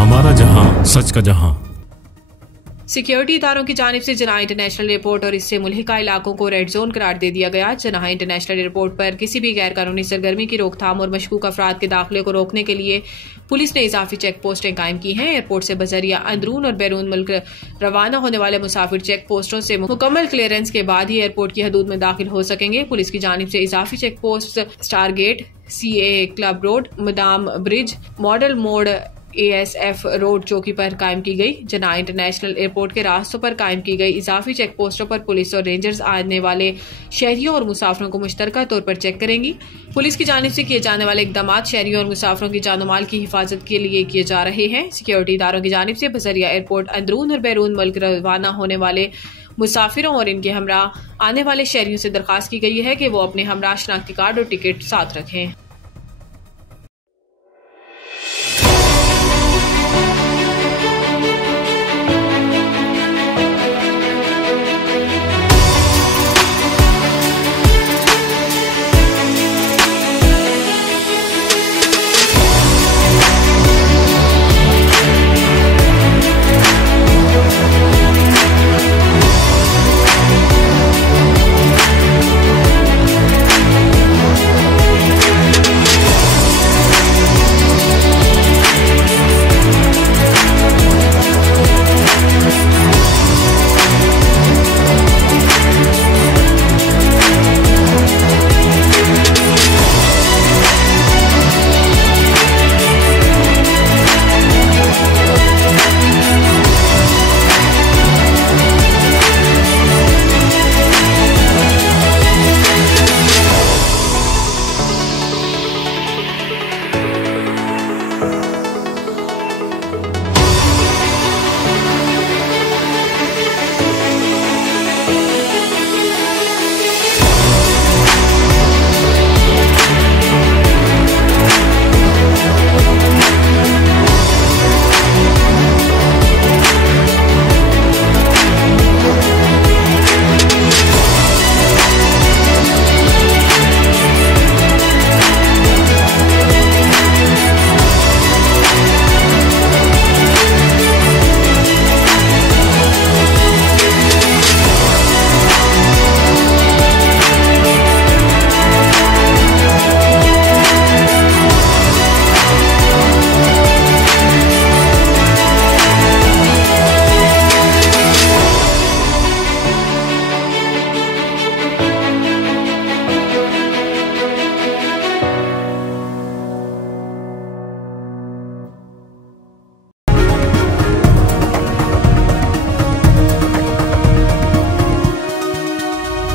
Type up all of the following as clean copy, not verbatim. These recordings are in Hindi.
हमारा जहां, सच का जहां। सिक्योरिटी इदारों की जानिब से जनाह इंटरनेशनल एयरपोर्ट और इससे मुल्हिका इलाकों को रेड जोन करार दे दिया गया। जनाह इंटरनेशनल एयरपोर्ट पर किसी भी गैर कानूनी सरगर्मी की रोकथाम और मशकूक अफराद के दाखिले को रोकने के लिए पुलिस ने इजाफी चेक पोस्टें कायम की हैं। एयरपोर्ट से बजरिया अंदरून और बैरून मुल्क रवाना होने वाले मुसाफिर चेक पोस्टों से मुकम्मल क्लियरेंस के बाद ही एयरपोर्ट की हदूद में दाखिल हो सकेंगे। पुलिस की जानिब से इजाफी check post star gate, CAA club road, मदाम ब्रिज, मॉडल मोड़, ASF रोड चौकी पर कायम की गई। जनाह इंटरनेशनल एयरपोर्ट के रास्तों पर कायम की गई इजाफी चेक पोस्टों पर पुलिस और रेंजर्स आने वाले शहरियों और मुसाफिरों को मुश्तरका तौर पर चेक करेंगी। पुलिस की जानिब से किए जाने वाले इकदाम शहरियों और मुसाफिरों की जान माल की हिफाजत के लिए किए जा रहे हैं। सिक्योरिटी इदारों की जानिब से बजरिया एयरपोर्ट अंदरून और बैरून मुल्क रवाना होने वाले मुसाफिरों और इनके हमरा आने वाले शहरियों से दरखास्त की गई है कि वो अपने हमरा शनाख्ती कार्ड और टिकट साथ रखें।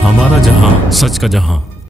हमारा जहां, सच का जहां।